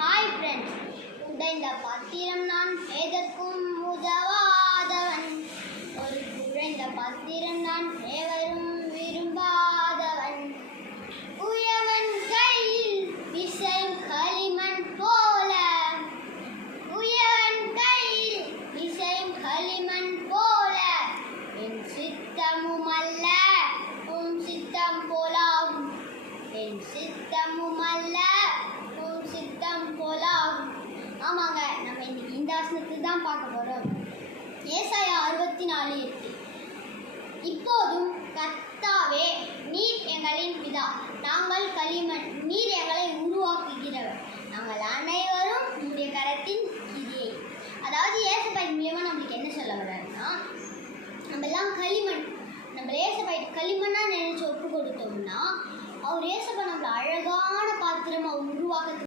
Hi friends, உடைந்த பாத்திரம் நான் எதற்கும் உதவாதவன். ஒரு குறைந்த பாத்திரம் நான் எவரும் விரும்பாதவன். உயவன் கையில் விசையும் களிமண் போல, உயவன் கையில் விசையும் களிமண் போல. என் சித்தமும் அல்ல உன் சித்தம் போலாகும், என் சித்தமும் அல்ல உன் சித்தம் போலாகும். ஆமாங்க, நம்ம இன்னைக்கு இந்த வசனத்தை தான் பார்க்க போகிறோம். ஏசாயா 64:8. இப்போதும் கர்த்தாவே, நீர் எங்களின் பிதா, நாங்கள் களிமண், நீர் எங்களை உருவாக்குகிறவர், நாங்கள் அனைவரும் உங்களுடைய கரத்தின் கிரியை. அதாவது ஏசப்பாயின் மூலியமாக நம்மளுக்கு என்ன சொல்ல வர்றாருன்னா, நம்ம எல்லாம் களிமண். நம்ம ஏசப்பாயிட்டு களிமண்ணாக நினைச்சு ஒப்பு கொடுத்தோம்னா அவர் ஏசப்பா நம்மளை அழகான பாத்திரமாக உருவாக்க